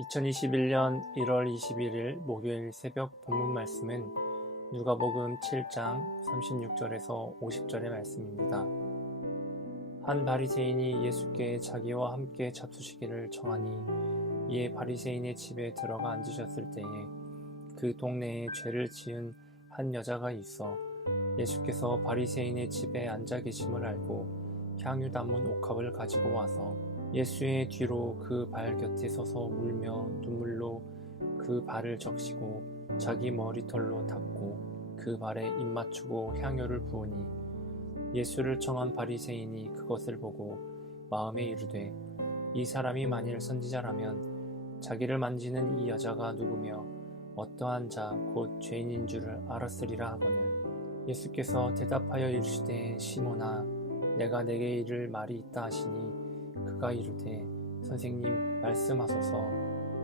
2021년 1월 21일 목요일 새벽 본문 말씀은 누가복음 7장 36절에서 50절의 말씀입니다. 한 바리새인이 예수께 자기와 함께 잡수시기를 청하니 이에 바리새인의 집에 들어가 앉으셨을 때에 그 동네에 죄를 지은 한 여자가 있어 예수께서 바리새인의 집에 앉아 계심을 알고 향유 담은 옥합을 가지고 와서 예수의 뒤로 그 발 곁에 서서 울며 눈물로 그 발을 적시고 자기 머리털로 닦고 그 발에 입 맞추고 향유를 부으니 예수를 청한 바리새인이 그것을 보고 마음에 이르되 이 사람이 만일 선지자라면 자기를 만지는 이 여자가 누구며 어떠한 자 곧 죄인인 줄을 알았으리라 하거늘 예수께서 대답하여 이르시되 시몬아 내가 내게 이를 말이 있다 하시니 그가 이르되 선생님 말씀하소서.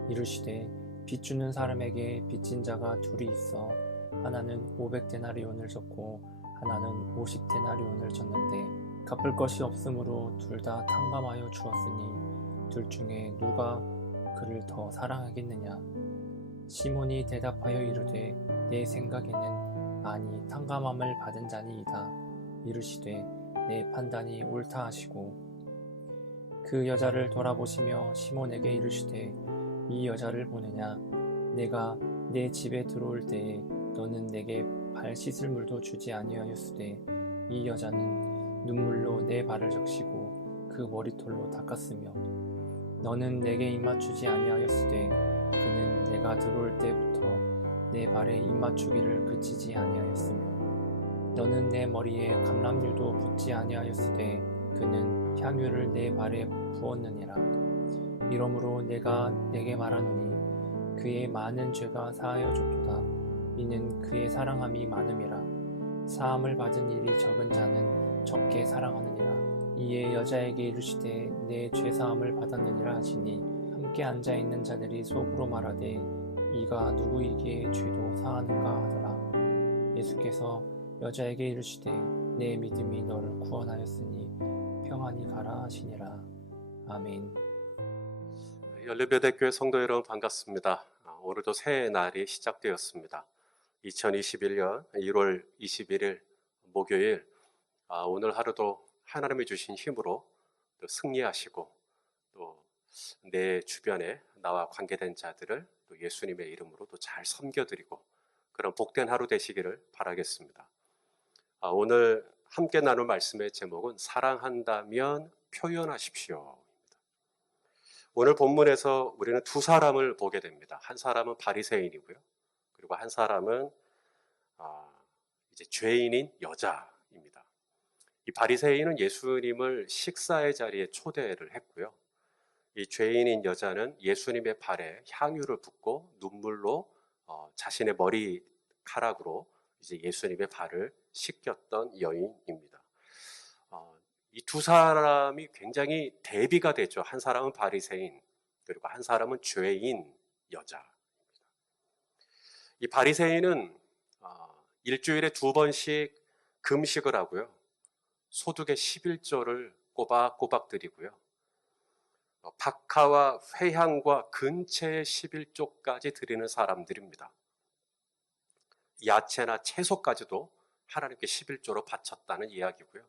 이르시되 빚 주는 사람에게 빚진 자가 둘이 있어 하나는 500데나리온을 졌고 하나는 50데나리온을 졌는데 갚을 것이 없으므로 둘 다 탕감하여 주었으니 둘 중에 누가 그를 더 사랑하겠느냐. 시몬이 대답하여 이르되 내 생각에는 아니 탕감함을 받은 자니이다. 이르시되 내 판단이 옳다 하시고 그 여자를 돌아보시며 시몬에게 이르시되 이 여자를 보느냐. 내가 내 집에 들어올 때에 너는 내게 발 씻을 물도 주지 아니하였으되 이 여자는 눈물로 내 발을 적시고 그 머리털로 닦았으며 너는 내게 입맞추지 아니하였으되 그는 내가 들어올 때부터 내 발에 입맞추기를 그치지 아니하였으며 너는 내 머리에 감람유도 붓지 아니하였으되 그는 향유를 내 발에 부었느니라. 이러므로 내가 내게 말하노니 그의 많은 죄가 사하여졌도다. 이는 그의 사랑함이 많음이라. 사함을 받은 일이 적은 자는 적게 사랑하느니라. 이에 여자에게 이르시되 내 죄사함을 받았느니라 하시니 함께 앉아있는 자들이 속으로 말하되 이가 누구이기에 죄도 사하는가 하더라. 예수께서 여자에게 이르시되 내 믿음이 너를 구원하였으니 평안히 가라 하시니라. 아멘. 연례배대교회 성도 여러분 반갑습니다. 오늘도 새해 날이 시작되었습니다. 2021년 1월 21일 목요일, 오늘 하루도 하나님이 주신 힘으로 또 승리하시고 또 내 주변에 나와 관계된 자들을 또 예수님의 이름으로 또 잘 섬겨드리고 그런 복된 하루 되시기를 바라겠습니다. 오늘 함께 나눌 말씀의 제목은 사랑한다면 표현하십시오. 오늘 본문에서 우리는 두 사람을 보게 됩니다. 한 사람은 바리새인이고요. 그리고 한 사람은 이제 죄인인 여자입니다. 이 바리새인은 예수님을 식사의 자리에 초대를 했고요. 이 죄인인 여자는 예수님의 발에 향유를 붓고 눈물로 자신의 머리카락으로 이제 예수님의 발을 씻겼던 여인입니다. 이 두 사람이 굉장히 대비가 되죠. 한 사람은 바리새인, 그리고 한 사람은 죄인 여자입니다. 이 바리새인은 일주일에 2번씩 금식을 하고요. 소득의 11조를 꼬박꼬박 드리고요. 박하와 회향과 근채의 11조까지 드리는 사람들입니다. 야채나 채소까지도 하나님께 11조로 바쳤다는 이야기고요.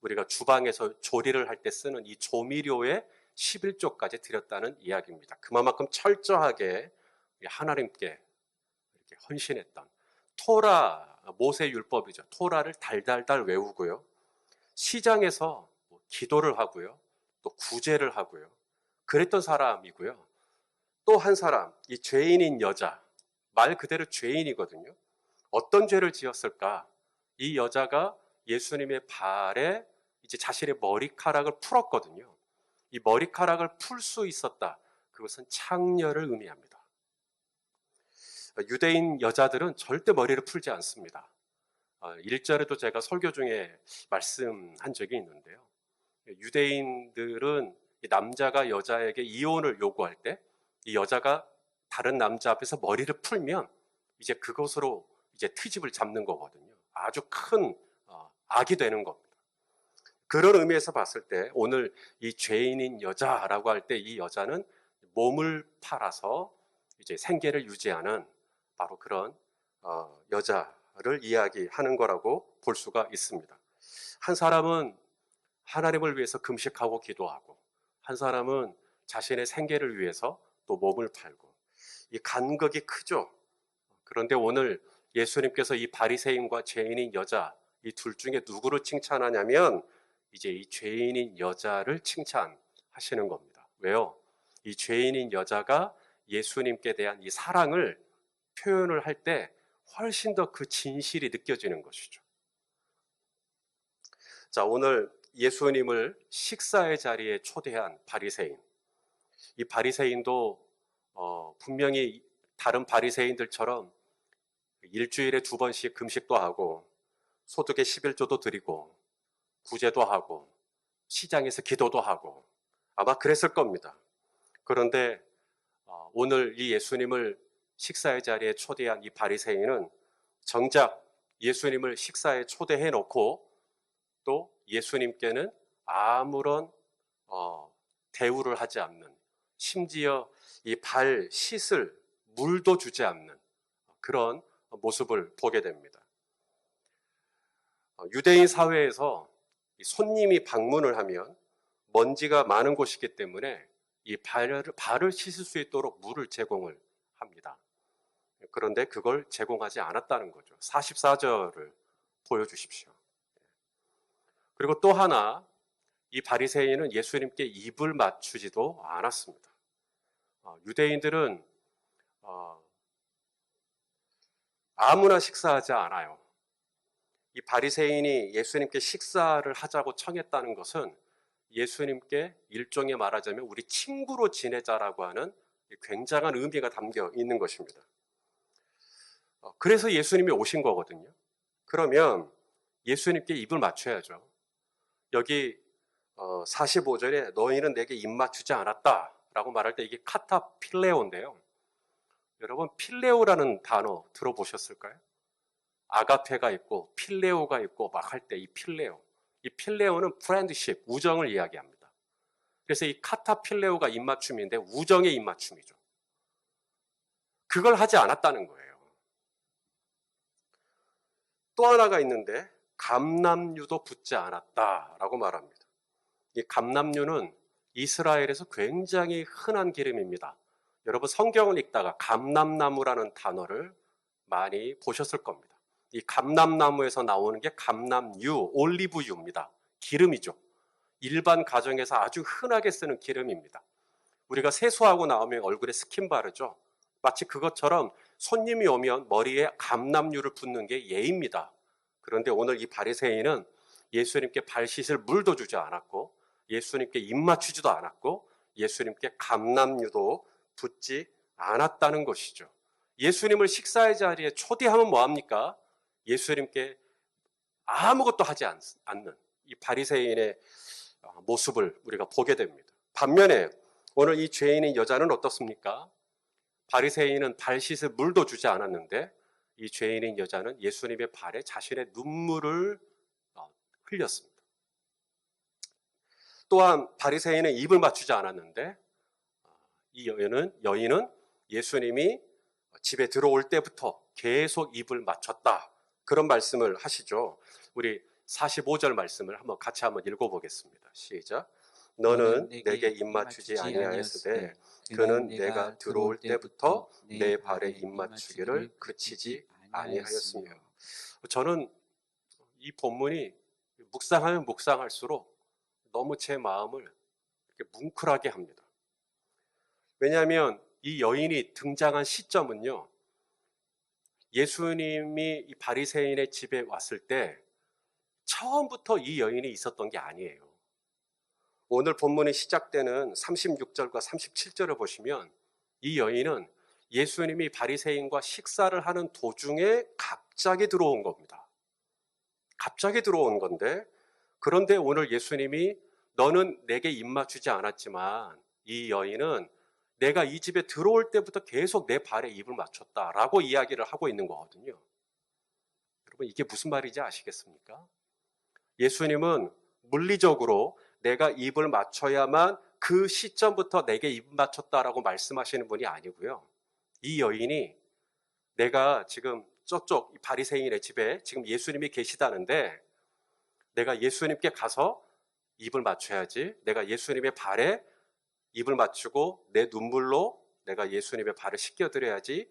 우리가 주방에서 조리를 할 때 쓰는 이 조미료에 11조까지 드렸다는 이야기입니다. 그만큼 철저하게 하나님께 이렇게 헌신했던 토라, 모세 율법이죠. 토라를 달달달 외우고요. 시장에서 기도를 하고요. 또 구제를 하고요. 그랬던 사람이고요. 또 한 사람, 이 죄인인 여자, 말 그대로 죄인이거든요. 어떤 죄를 지었을까? 이 여자가 예수님의 발에 이제 자신의 머리카락을 풀었거든요. 이 머리카락을 풀 수 있었다. 그것은 창녀를 의미합니다. 유대인 여자들은 절대 머리를 풀지 않습니다. 1절에도 제가 설교 중에 말씀한 적이 있는데요. 유대인들은 남자가 여자에게 이혼을 요구할 때 이 여자가 다른 남자 앞에서 머리를 풀면 이제 그것으로 이제 트집을 잡는 거거든요. 아주 큰 악이 되는 겁니다. 그런 의미에서 봤을 때 오늘 이 죄인인 여자라고 할 때 이 여자는 몸을 팔아서 이제 생계를 유지하는 바로 그런 여자를 이야기하는 거라고 볼 수가 있습니다. 한 사람은 하나님을 위해서 금식하고 기도하고, 한 사람은 자신의 생계를 위해서 또 몸을 팔고, 이 간극이 크죠. 그런데 오늘 예수님께서 이 바리새인과 죄인인 여자, 이 둘 중에 누구를 칭찬하냐면 이제 이 죄인인 여자를 칭찬하시는 겁니다. 왜요? 이 죄인인 여자가 예수님께 대한 이 사랑을 표현을 할 때 훨씬 더 그 진실이 느껴지는 것이죠. 자, 오늘 예수님을 식사의 자리에 초대한 바리새인. 이 바리새인도 분명히 다른 바리새인들처럼 일주일에 2번씩 금식도 하고 소득의 11조도 드리고 구제도 하고 시장에서 기도도 하고 아마 그랬을 겁니다. 그런데 오늘 이 예수님을 식사의 자리에 초대한 이 바리새인은 정작 예수님을 식사에 초대해 놓고 또 예수님께는 아무런 대우를 하지 않는, 심지어 이 발 씻을 물도 주지 않는 그런 모습을 보게 됩니다. 유대인 사회에서 손님이 방문을 하면 먼지가 많은 곳이기 때문에 이 발을 씻을 수 있도록 물을 제공을 합니다. 그런데 그걸 제공하지 않았다는 거죠. 44절을 보여주십시오. 그리고 또 하나, 이 바리새인은 예수님께 입을 맞추지도 않았습니다. 유대인들은 아무나 식사하지 않아요. 이 바리새인이 예수님께 식사를 하자고 청했다는 것은 예수님께 일종의 말하자면 우리 친구로 지내자라고 하는 굉장한 의미가 담겨 있는 것입니다. 그래서 예수님이 오신 거거든요. 그러면 예수님께 입을 맞춰야죠. 여기 45절에 너희는 내게 입 맞추지 않았다 라고 말할 때 이게 카타필레오인데요. 여러분 필레오라는 단어 들어보셨을까요? 아가페가 있고 필레오가 있고 막 할 때 이 필레오. 이 필레오는 프렌드십, 우정을 이야기합니다. 그래서 이 카타필레오가 입맞춤인데 우정의 입맞춤이죠. 그걸 하지 않았다는 거예요. 또 하나가 있는데 감람류도 붙지 않았다라고 말합니다. 이 감람류는 이스라엘에서 굉장히 흔한 기름입니다. 여러분 성경을 읽다가 감람나무라는 단어를 많이 보셨을 겁니다. 이 감람나무에서 나오는 게 감람유, 올리브유입니다. 기름이죠. 일반 가정에서 아주 흔하게 쓰는 기름입니다. 우리가 세수하고 나오면 얼굴에 스킨 바르죠. 마치 그것처럼 손님이 오면 머리에 감람유를 붓는 게 예입니다. 그런데 오늘 이 바리새인은 예수님께 발 씻을 물도 주지 않았고 예수님께 입 맞추지도 않았고 예수님께 감람유도 붓지 않았다는 것이죠. 예수님을 식사의 자리에 초대하면 뭐합니까? 예수님께 아무것도 하지 않는 이 바리새인의 모습을 우리가 보게 됩니다. 반면에 오늘 이 죄인인 여자는 어떻습니까? 바리새인은 발 씻을 물도 주지 않았는데 이 죄인인 여자는 예수님의 발에 자신의 눈물을 흘렸습니다. 또한 바리새인은 입을 맞추지 않았는데 이 여인은 예수님이 집에 들어올 때부터 계속 입을 맞췄다. 그런 말씀을 하시죠. 우리 45절 말씀을 같이 한번 읽어보겠습니다. 시작. 너는 내게 입 맞추지 아니하였으되 그는 내가 들어올 때부터 내 발에 입 맞추기를 그치지 아니하였으며. 저는 이 본문이 묵상하면 묵상할수록 너무 제 마음을 이렇게 뭉클하게 합니다. 왜냐하면 이 여인이 등장한 시점은요, 예수님이 이 바리새인의 집에 왔을 때 처음부터 이 여인이 있었던 게 아니에요. 오늘 본문이 시작되는 36절과 37절을 보시면 이 여인은 예수님이 바리새인과 식사를 하는 도중에 갑자기 들어온 겁니다. 갑자기 들어온 건데, 그런데 오늘 예수님이 너는 내게 입 맞추지 않았지만 이 여인은 내가 이 집에 들어올 때부터 계속 내 발에 입을 맞췄다라고 이야기를 하고 있는 거거든요. 여러분 이게 무슨 말인지 아시겠습니까? 예수님은 물리적으로 내가 입을 맞춰야만 그 시점부터 내게 입 맞췄다라고 말씀하시는 분이 아니고요. 이 여인이 내가 지금 저쪽 바리새인의 집에 지금 예수님이 계시다는데 내가 예수님께 가서 입을 맞춰야지. 내가 예수님의 발에 입을 맞추고 내 눈물로 내가 예수님의 발을 씻겨드려야지.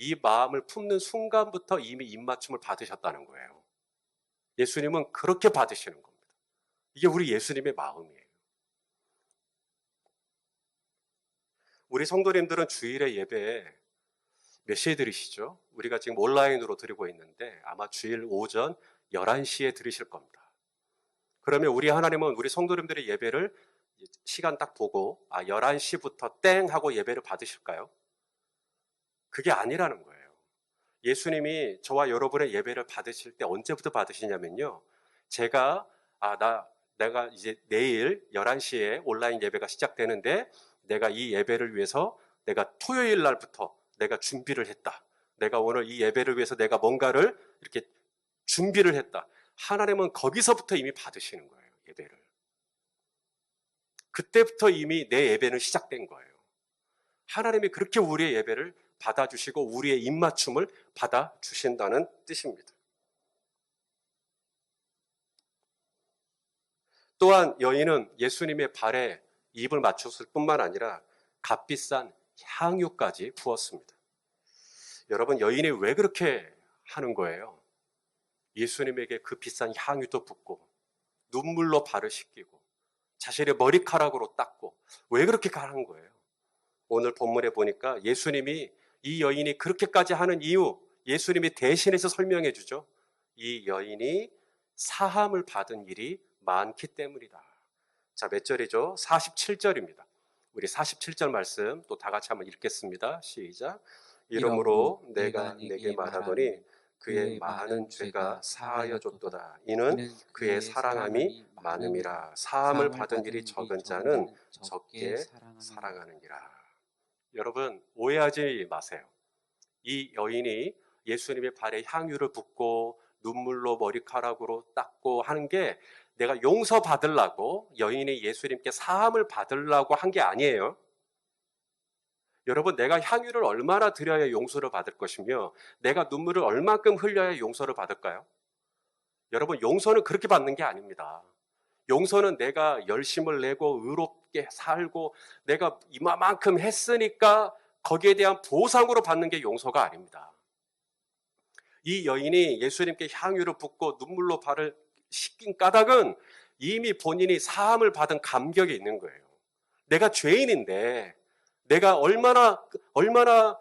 이 마음을 품는 순간부터 이미 입맞춤을 받으셨다는 거예요. 예수님은 그렇게 받으시는 겁니다. 이게 우리 예수님의 마음이에요. 우리 성도님들은 주일에 예배 몇 시에 들으시죠? 우리가 지금 온라인으로 드리고 있는데 아마 주일 오전 11시에 들으실 겁니다. 그러면 우리 하나님은 우리 성도님들의 예배를 시간 딱 보고 11시부터 땡 하고 예배를 받으실까요? 그게 아니라는 거예요. 예수님이 저와 여러분의 예배를 받으실 때 언제부터 받으시냐면요. 내가 이제 내일 11시에 온라인 예배가 시작되는데 내가 이 예배를 위해서 내가 토요일 날부터 내가 준비를 했다. 내가 오늘 이 예배를 위해서 내가 뭔가를 이렇게 준비를 했다. 하나님은 거기서부터 이미 받으시는 거예요. 예배를. 그때부터 이미 내 예배는 시작된 거예요. 하나님이 그렇게 우리의 예배를 받아주시고 우리의 입맞춤을 받아주신다는 뜻입니다. 또한 여인은 예수님의 발에 입을 맞췄을 뿐만 아니라 값비싼 향유까지 부었습니다. 여러분, 여인이 왜 그렇게 하는 거예요? 예수님에게 그 비싼 향유도 붓고 눈물로 발을 씻기고 자신의 머리카락으로 닦고 왜 그렇게 가는 거예요? 오늘 본문에 보니까 예수님이 이 여인이 그렇게까지 하는 이유, 예수님이 대신해서 설명해 주죠. 이 여인이 사함을 받은 일이 많기 때문이다. 자, 몇 절이죠? 47절입니다. 우리 47절 말씀 또 다 같이 한번 읽겠습니다. 시작. 이러므로 내가 내게 말하거니 그의 많은 죄가 사하여졌도다. 이는 그의 사랑함이 많음이라. 사함을 받은 일이 적은 자는 적게 사랑하느니라. 여러분, 오해하지 마세요. 이 여인이 예수님의 발에 향유를 붓고 눈물로 머리카락으로 닦고 하는 게 내가 용서받으려고, 여인이 예수님께 사함을 받으려고 한 게 아니에요. 여러분, 내가 향유를 얼마나 드려야 용서를 받을 것이며 내가 눈물을 얼마큼 흘려야 용서를 받을까요? 여러분, 용서는 그렇게 받는 게 아닙니다. 용서는 내가 열심을 내고 의롭게 살고 내가 이만큼 했으니까 거기에 대한 보상으로 받는 게 용서가 아닙니다. 이 여인이 예수님께 향유를 붓고 눈물로 발을 씻긴 까닭은 이미 본인이 사함을 받은 감격이 있는 거예요. 내가 죄인인데, 내가 얼마나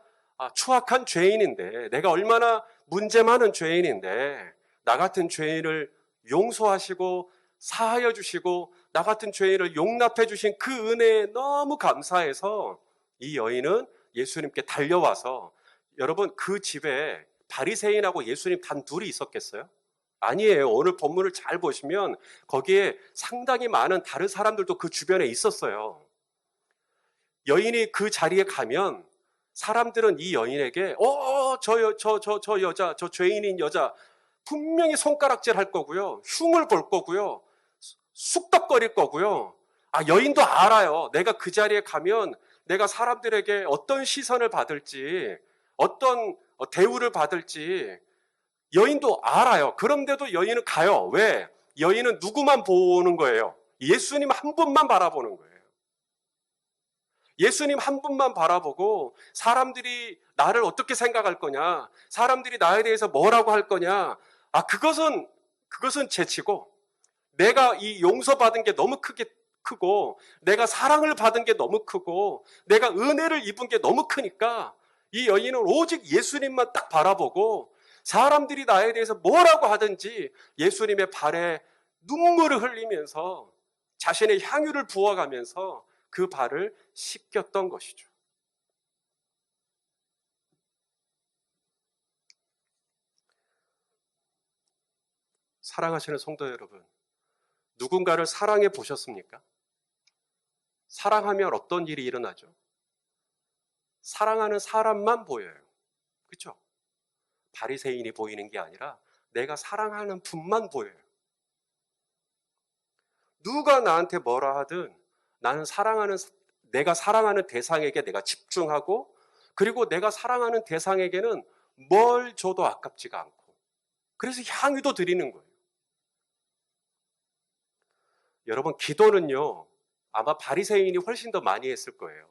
추악한 죄인인데, 내가 얼마나 문제 많은 죄인인데 나 같은 죄인을 용서하시고 사하여 주시고 나 같은 죄인을 용납해 주신 그 은혜에 너무 감사해서 이 여인은 예수님께 달려와서, 여러분, 그 집에 바리새인하고 예수님 단 둘이 있었겠어요? 아니에요. 오늘 본문을 잘 보시면 거기에 상당히 많은 다른 사람들도 그 주변에 있었어요. 여인이 그 자리에 가면 사람들은 이 여인에게 저 여자, 저 죄인인 여자 분명히 손가락질 할 거고요. 흉을 볼 거고요. 쑥덕거릴 거고요. 여인도 알아요. 내가 그 자리에 가면 내가 사람들에게 어떤 시선을 받을지, 어떤 대우를 받을지 여인도 알아요. 그런데도 여인은 가요. 왜? 여인은 누구만 보는 거예요? 예수님 한 분만 바라보는 거예요. 예수님 한 분만 바라보고 사람들이 나를 어떻게 생각할 거냐, 사람들이 나에 대해서 뭐라고 할 거냐, 그것은 제치고 내가 이 용서받은 게 너무 크고 내가 사랑을 받은 게 너무 크고 내가 은혜를 입은 게 너무 크니까 이 여인은 오직 예수님만 딱 바라보고 사람들이 나에 대해서 뭐라고 하든지 예수님의 발에 눈물을 흘리면서 자신의 향유를 부어가면서 그 발을 씻겼던 것이죠. 사랑하시는 성도 여러분, 누군가를 사랑해 보셨습니까? 사랑하면 어떤 일이 일어나죠? 사랑하는 사람만 보여요. 그렇죠? 바리새인이 보이는 게 아니라 내가 사랑하는 분만 보여요. 누가 나한테 뭐라 하든 내가 사랑하는 대상에게 내가 집중하고, 그리고 내가 사랑하는 대상에게는 뭘 줘도 아깝지가 않고, 그래서 향유도 드리는 거예요. 여러분, 기도는요, 아마 바리새인이 훨씬 더 많이 했을 거예요.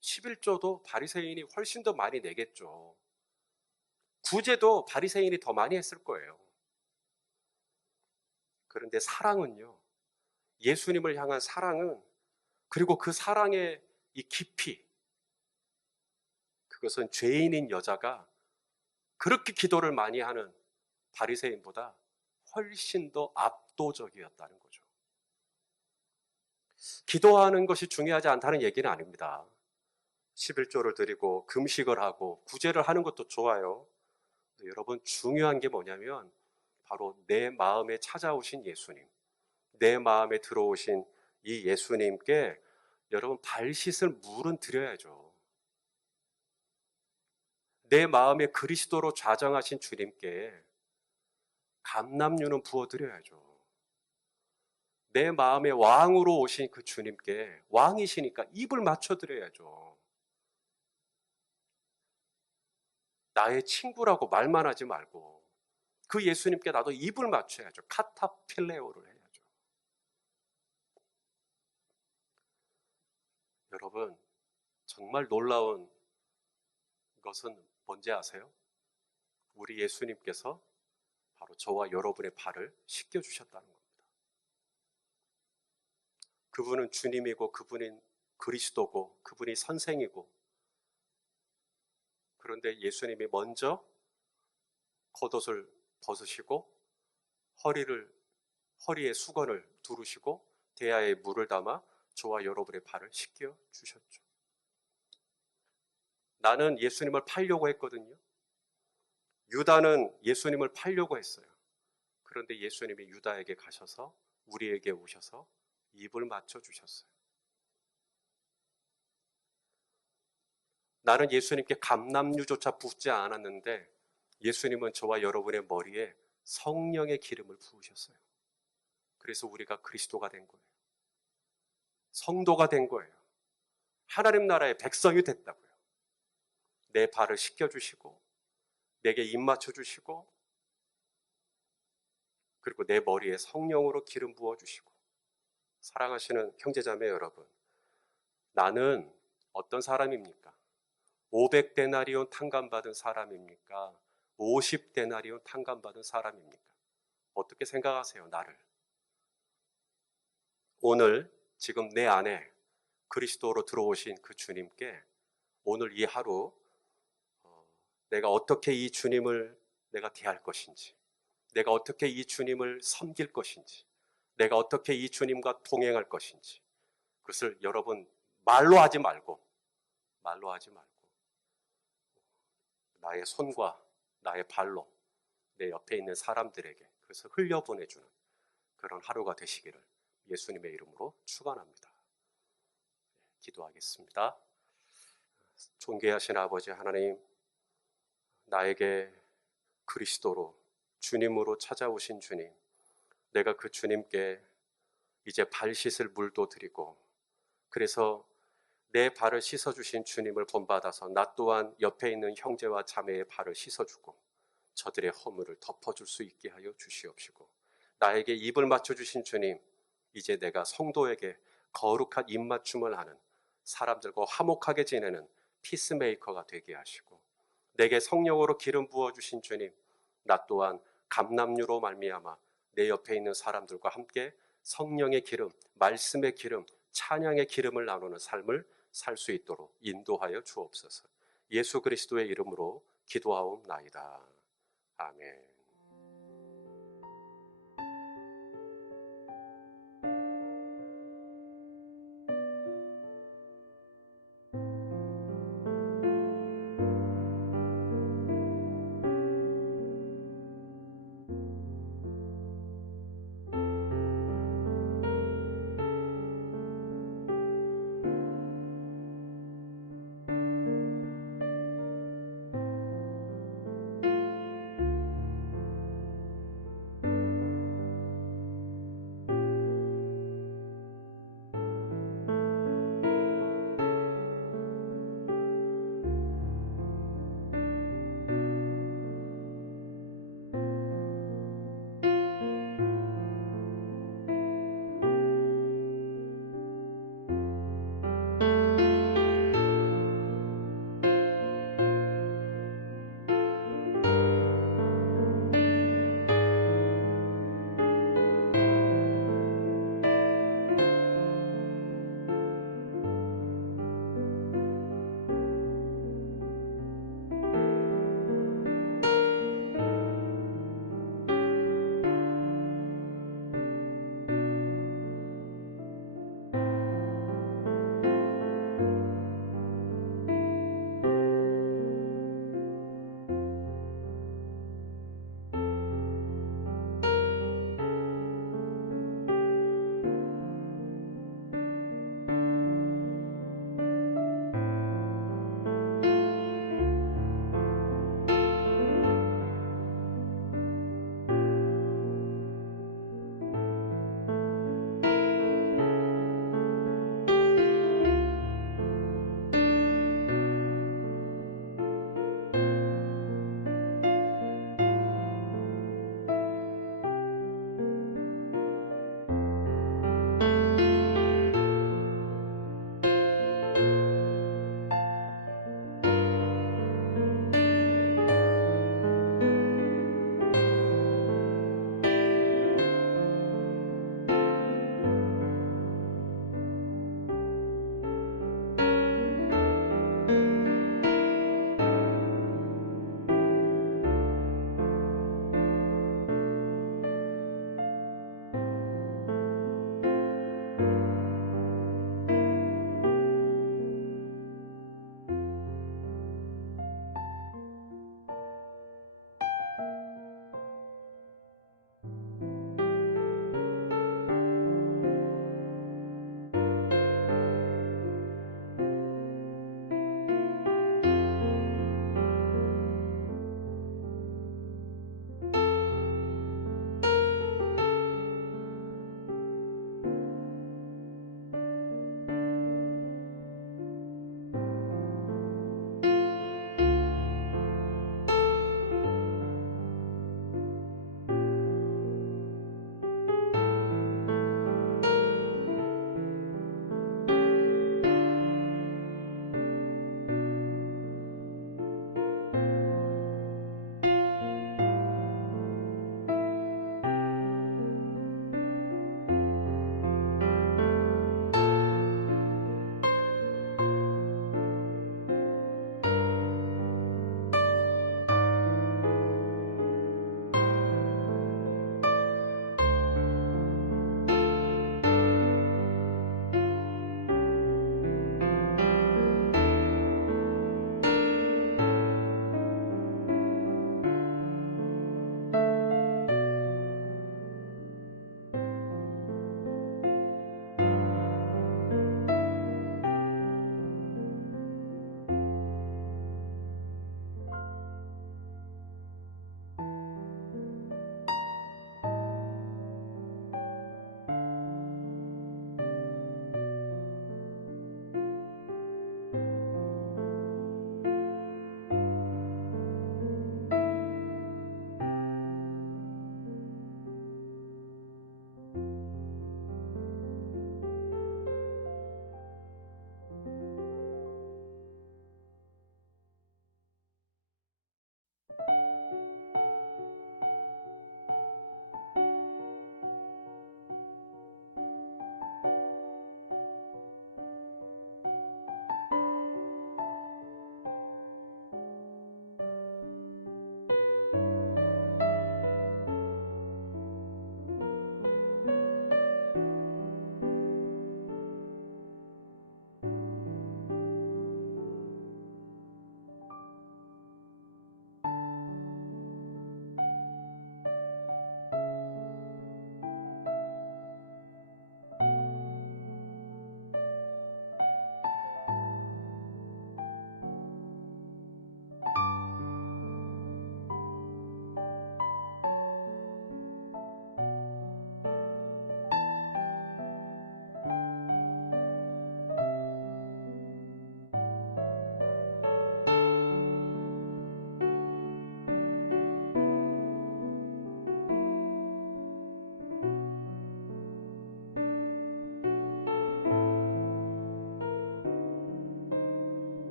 11조도 바리새인이 훨씬 더 많이 내겠죠. 구제도 바리새인이 더 많이 했을 거예요. 그런데 사랑은요, 예수님을 향한 사랑은, 그리고 그 사랑의 이 깊이, 그것은 죄인인 여자가 그렇게 기도를 많이 하는 바리새인보다 훨씬 더 압도적이었다는 거죠. 기도하는 것이 중요하지 않다는 얘기는 아닙니다. 11조를 드리고 금식을 하고 구제를 하는 것도 좋아요. 여러분, 중요한 게 뭐냐면 바로 내 마음에 찾아오신 예수님, 내 마음에 들어오신 이 예수님께 여러분 발 씻을 물은 드려야죠. 내 마음에 그리스도로 좌정하신 주님께 감람유는 부어드려야죠. 내 마음에 왕으로 오신 그 주님께, 왕이시니까 입을 맞춰드려야죠. 나의 친구라고 말만 하지 말고 그 예수님께 나도 입을 맞춰야죠. 카타필레오를 해야죠. 여러분, 정말 놀라운 것은 뭔지 아세요? 우리 예수님께서 바로 저와 여러분의 발을 씻겨주셨다는 겁니다. 그분은 주님이고, 그분은 그리스도고, 그분이 선생이고, 그런데 예수님이 먼저 겉옷을 벗으시고 허리에 수건을 두르시고 대야에 물을 담아 저와 여러분의 발을 씻겨 주셨죠. 나는 예수님을 팔려고 했거든요. 유다는 예수님을 팔려고 했어요. 그런데 예수님이 유다에게 가셔서 우리에게 오셔서 입을 맞춰 주셨어요. 나는 예수님께 감람유조차 붓지 않았는데 예수님은 저와 여러분의 머리에 성령의 기름을 부으셨어요. 그래서 우리가 그리스도가 된 거예요. 성도가 된 거예요. 하나님 나라의 백성이 됐다고요. 내 발을 씻겨주시고 내게 입 맞춰주시고 그리고 내 머리에 성령으로 기름 부어주시고. 사랑하시는 형제자매 여러분, 나는 어떤 사람입니까? 500데나리온 탕감받은 사람입니까? 50데나리온 탕감받은 사람입니까? 어떻게 생각하세요, 나를? 오늘 지금 내 안에 그리스도로 들어오신 그 주님께 오늘 이 하루 내가 어떻게 이 주님을 내가 대할 것인지, 내가 어떻게 이 주님을 섬길 것인지, 내가 어떻게 이 주님과 동행할 것인지, 그것을 여러분 말로 하지 말고 나의 손과 나의 발로 내 옆에 있는 사람들에게 그것을 흘려보내주는 그런 하루가 되시기를 예수님의 이름으로 축원합니다. 기도하겠습니다. 존귀하신 아버지 하나님, 나에게 그리스도로 주님으로 찾아오신 주님, 내가 그 주님께 이제 발 씻을 물도 드리고, 그래서 내 발을 씻어주신 주님을 본받아서 나 또한 옆에 있는 형제와 자매의 발을 씻어주고 저들의 허물을 덮어줄 수 있게 하여 주시옵시고, 나에게 입을 맞춰주신 주님, 이제 내가 성도에게 거룩한 입맞춤을 하는, 사람들과 화목하게 지내는 피스메이커가 되게 하시고, 내게 성령으로 기름 부어주신 주님, 나 또한 감람유로 말미암아 내 옆에 있는 사람들과 함께 성령의 기름, 말씀의 기름, 찬양의 기름을 나누는 삶을 살 수 있도록 인도하여 주옵소서. 예수 그리스도의 이름으로 기도하옵나이다. 아멘.